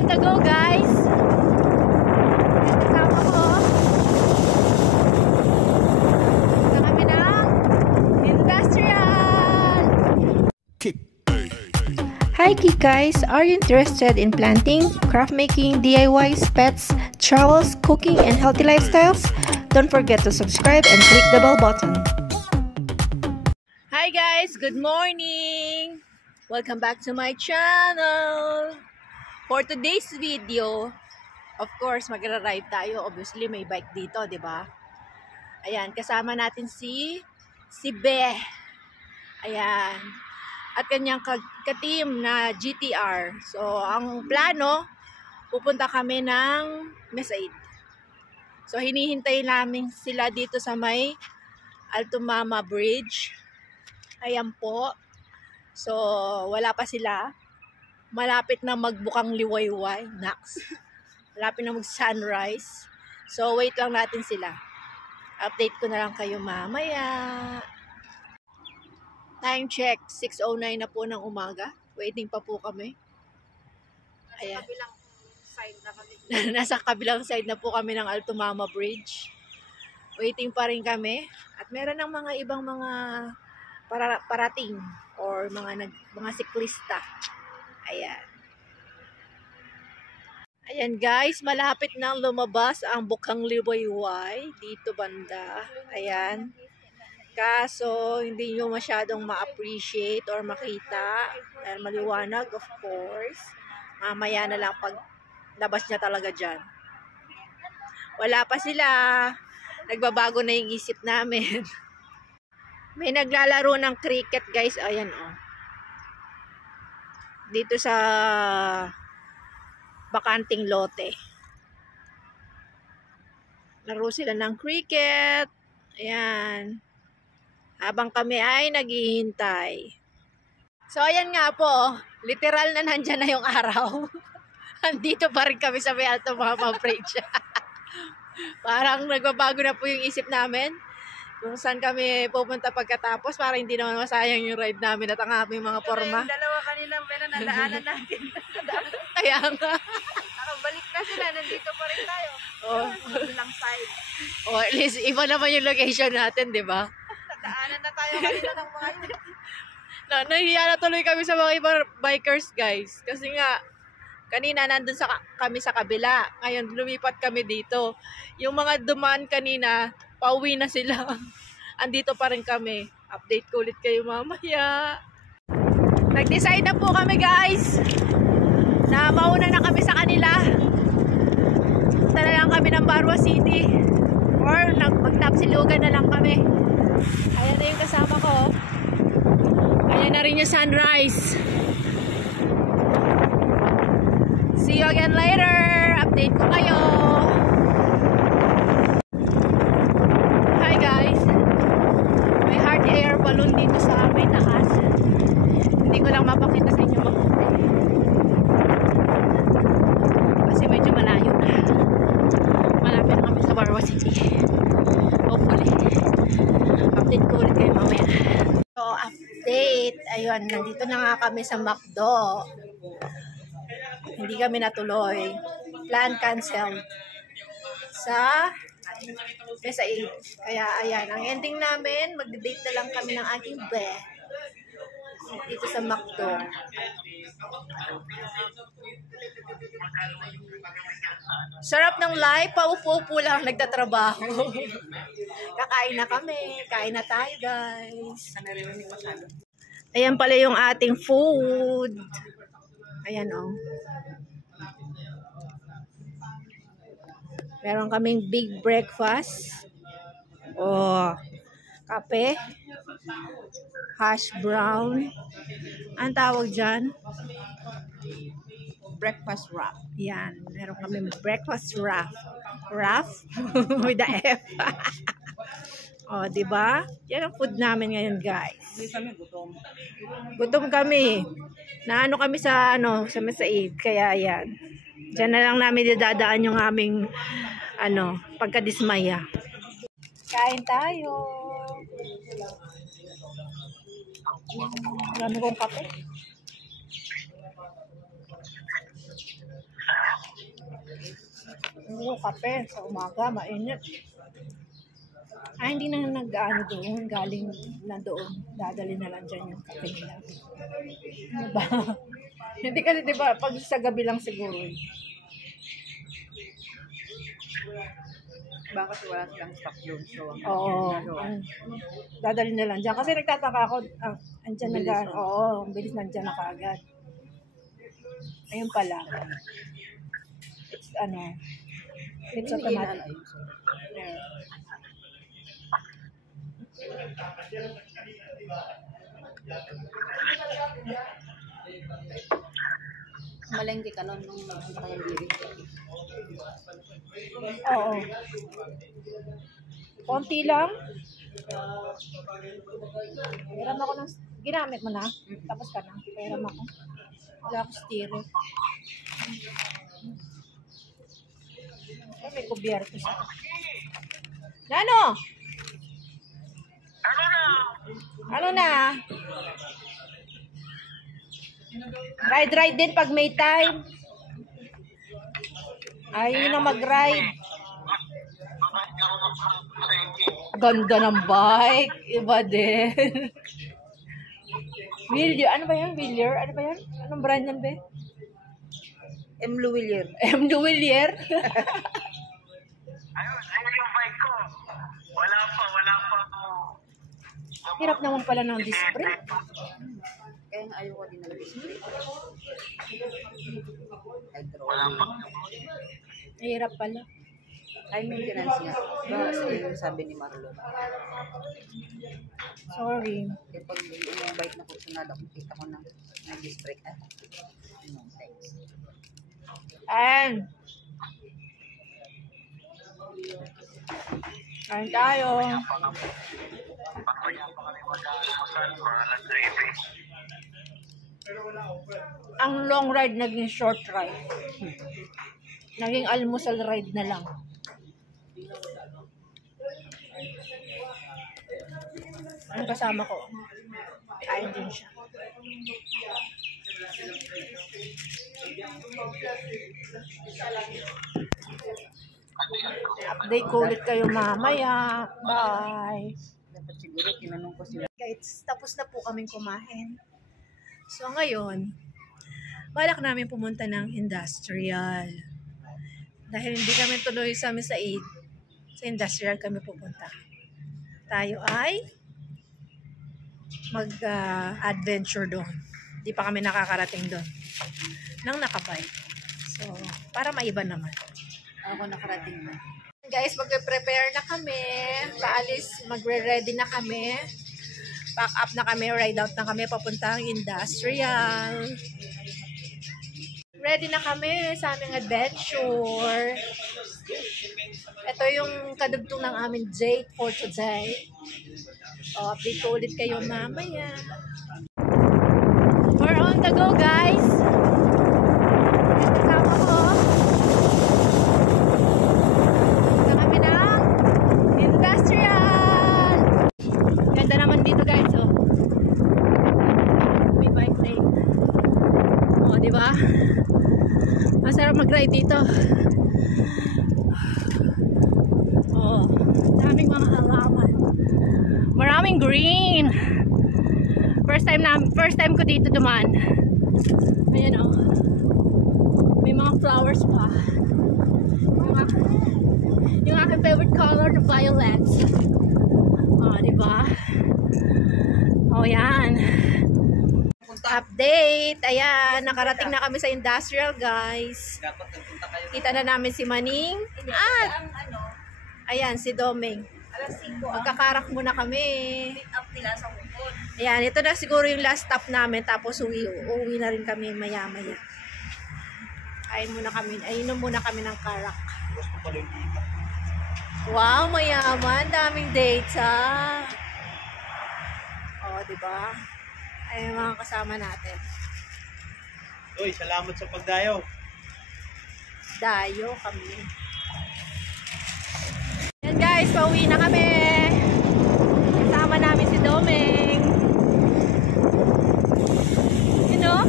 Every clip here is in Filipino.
on the go, guys. Kasama ko. Punta kami ng industrial. Hi guys, are you interested in planting, craft making, DIYs, pets, travels, cooking, and healthy lifestyles? Don't forget to subscribe and click the bell button. Hi guys, good morning. Welcome back to my channel. For today's video, of course, magra-ride tayo. Obviously, may bike dito, di ba? Ayan, kasama natin si Beh. Ayan. At kanyang ka-team na GTR. So, ang plano, pupunta kami ng Mesaid. So, hinihintay namin sila dito sa may Alto Mama Bridge. Ayan po. So, wala pa sila. Malapit na magbukang liwayway. Nax. Malapit na mag-sunrise. So, wait lang natin sila. Update ko na lang kayo mamaya. Time check, 6:09 na po ng umaga. Waiting pa po kami. Ayan. Kabilang side na kami. Nasa kabilang side na po kami ng Alto Mama Bridge. Waiting pa rin kami. At meron ng mga ibang mga parating or mga siklista. Ayan. Ayan guys, malapit nang lumabas ang Bukang Liwayway dito banda. Ayan. Kaso, hindi nyo masyadong ma-appreciate or makita. Dahil maliwanag, of course. Mamaya na lang pag labas niya talaga dyan. Wala pa sila. Nagbabago na yung isip namin. May naglalaro ng cricket guys. Ayan oh. Dito sa bakanting lote. Laro sila ng cricket. Ayan. Habang kami ay naghihintay. So, ayan nga po. Literal na nandyan na yung araw. Andito pa rin kami sa may Alto Mama Bridge. Parang nagbabago na po yung isip namin. Kung saan kami pupunta pagkatapos para hindi naman masayang yung ride namin at ang aming mga forma. Yung dalawa kaninang pero nadaanan natin. Kaya nga. Nakabalik na sila. Nandito pa rin tayo. Oh. Kabilang side. Oh, at least iba naman yung location natin, di ba? Nadaanan na tayo kanina ng mga yun. Nahihiya na tuloy kami sa mga ibang bikers, guys. Kasi nga, kanina nandun kami sa kabila. Ngayon, lumipat kami dito. Yung mga dumaan kanina, pauwi na sila. Andito pa rin kami. Update ko ulit kayo mamaya. Nag-decide na po kami, guys. Na mauna na kami sa kanila. Punta na lang kami ng Barwa City. Or magtapsilugan na lang kami. Ayan na yung kasama ko. Ayan na rin yung sunrise. See you again later. Update ko kayo. Hi guys. May hot air balloon dito sa may taas. Hindi ko lang mapakita sa inyo kasi medyo malayo na. Malapit na kami sa Barwa City. Hopefully. Update ko ulit kayo mamaya. So, update. Ayun, nandito na nga kami sa McDo. Hindi kami natuloy. Plan cancel. Sa Mesaid. Kaya, ayan. Ang ending namin, mag-date na lang kami ng aking Beh. Dito sa McDo. Sarap ng life. Paupo-upo lang nagtatrabaho. Kakain na kami. Kain na tayo, guys. Ayan pala yung ating food. Ayan, oh. Meron kaming big breakfast. Oh. Kape. Hash brown. Ang tawag dyan? Breakfast wrap. Yan. Meron kami breakfast wrap. Wrap? With the F. O, diba? Yan ang food namin ngayon, guys. Gutom kami. Naano kami sa, sa Mesaid. Kaya, yan. Diyan na lang namin dadaan yung aming, pagkadismaya. Kain tayo. Dami kong kape. Oo, kape sa umaga, mainit. Ay, hindi na nag-ano doon, galing na doon. Dadali na lang dyan yung kape nila. Ano ba? Hindi kasi, di ba, pag sa gabi lang siguro. Baka kasi wala silang stock doon. So, Oo. Dadali na lang dyan. Kasi nagtataka ako, andyan na Bilis, gaan. Oo, ang bilis nandyan na kaagad. Ayun pala. It's it's automatic. Yeah. malengke ka nun nung nakita kayong diri. Oo. Konti lang. Hiram ako ng... Ginamit mo na? Tapos ka na. Hiram ako. Wala ako steering. Ay, may kubyerto siya. Nano? Ano na? Ride din pag may time. Ayun na mag-ride. Ganda ng bike. Iba din. Villier. Ano ba yan? Villier? Ano ba yan? Anong brand yan, be? M. Luwilier. M. Villier? Ayun yung bike ko. Wala pa. Hirap naman pala ng disc brake. Kaya nga ayoko din nag-display. Wala pa. Hirap pala. High maintenance nga. Kasi yung sabi ni Marlon. Sorry. Eh pag yung bike na kursunada, kung kita ko ng nag-display. No, thanks. And kain tayo. Pagpagyan pa kami mag-aamusal for alas 3. Ang long ride naging short ride. Naging almusal ride na lang. Ang kasama ko, kain din siya. Update ko ulit kayo mamaya. Bye! Dapat siguro tinanong ko sila. Guys, tapos na po kaming kumain. So ngayon, balak namin pumunta ng industrial. Dahil hindi kami tuloy sa amin sa industrial kami pupunta. Tayo ay mag-adventure doon. Hindi pa kami nakakarating doon nang nakabike. So, para maiba naman. Ako nakarating na. Guys, magpe-prepare na kami. Paalis, magre-ready na kami. Pack up na kami, ride out na kami papuntang industrial. Ready na kami sa aming adventure. Ito yung kadugtong ng aming date for today. O, update ko ulit kayo mamaya. We're on the go, guys. Kasama ko. Punta kami ng industrial. Ganda naman dito, guys. Oh. May bike lane. O, diba? Masarap mag-ride dito. Oh, daming mga halaman. Maraming green. First time ko dito dumaan. Ayan oh. May mga flowers pa. Yung aking favorite color, the violets. Oh, diba? Oh, yan. Update. Ayan, nakarating na kami sa industrial, guys. Kita na namin si Maning. At, ayan, si Domeng. Magkakarak muna kami. Ayan, ito na siguro yung last stop namin. Tapos uwi na rin kami maya-maya. Ayun muna kami ng karak. Wow, mayaman. Daming dates, ha? O, diba? Ayun mga kasama natin. Uy, salamat sa pagdayo. Dayo kami. Yan guys, pauwi na kami. Kasama namin si Domeng. You know?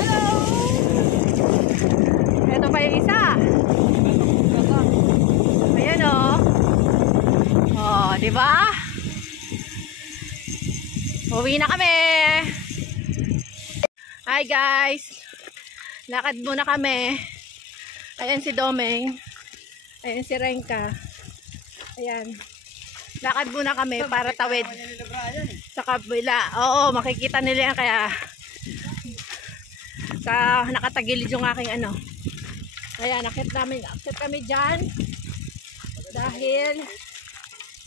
Hello! Ito pa yung isa. di ba? Uwi na kami. Hi guys. Lakad muna kami. Ayan si Domeng. Ayan si Renka. Ayan. Lakad muna kami para tawid sa kabila. Oo, makikita nila yan kaya sa nakatagilid yung aking ano. Ayan, akit kami dyan dahil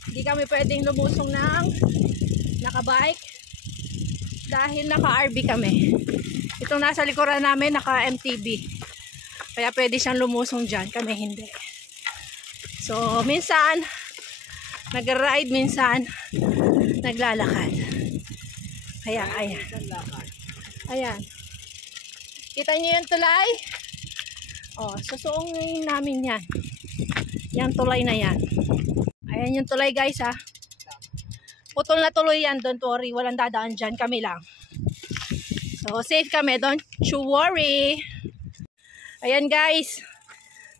hindi kami pwedeng lumusong ng nakabike dahil naka-RV kami. Itong nasa likuran namin naka-MTB kaya pwede siyang lumusong dyan, kami hindi. So minsan nag-ride, minsan naglalakad. Kaya ayan, ayan, kita niyo yung tulay. Susuungin namin yan. Yang tulay na yan. Ayan yung tulay guys ha. Putol na tuloy yan. Don't worry. Walang dadaan dyan. Kami lang. So safe kami. Don't you worry. Ayan guys.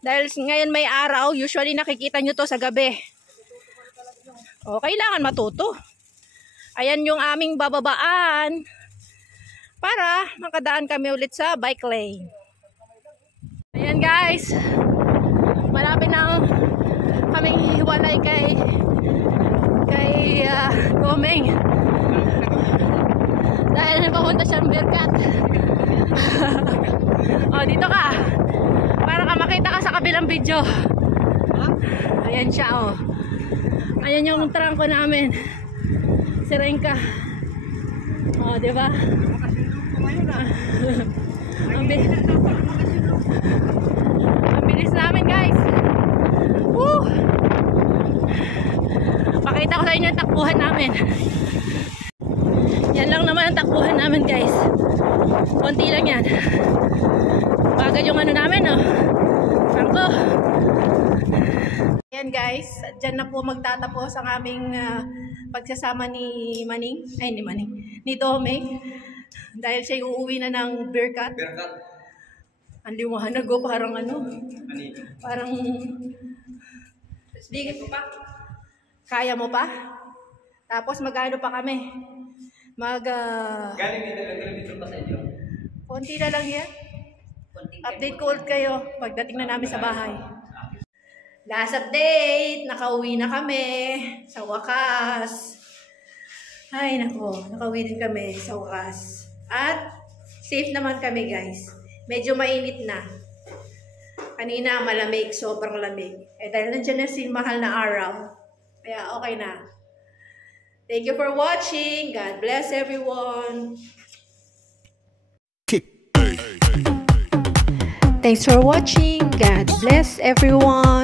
Dahil ngayon may araw. Usually nakikita nyo to sa gabi. Kailangan matuto. Ayan yung aming bababaan. Para makadaan kami ulit sa bike lane. Ayan guys, malapit na kaming hiwalay kay Domeng dahil napapunta siyang Birkat. Dito ka para ka makita ka sa kabilang video. Ayan siya ayan yung trangko namin, si Renka. Diba? Ang bilis namin guys. Woo! Pakita ko sa inyo ang takbuhan namin. Yan lang naman ang takbuhan namin guys. Konti lang yan. Bagad yung ano namin Sangko. Ayan guys, dyan na po magtatapos ang aming pagsasama ni ni Domeng. Dahil siya uuwi na ng Birkat. Ang liwanag parang parang digit mo pa? Kaya mo pa? Tapos magano pa kami? Galing dito pa sa inyo. Konti na lang yan. Update ko ulit kayo pagdating na namin sa bahay. Last update, nakauwi na kami sa wakas. Ay nako, nakauwi din kami sa wakas. At safe naman kami guys. Medyo mainit na. Kanina malamig, sobrang lamig. Dahil nandiyan na si mahal na araw. Kaya okay na. Thank you for watching. God bless everyone. Thanks for watching. God bless everyone.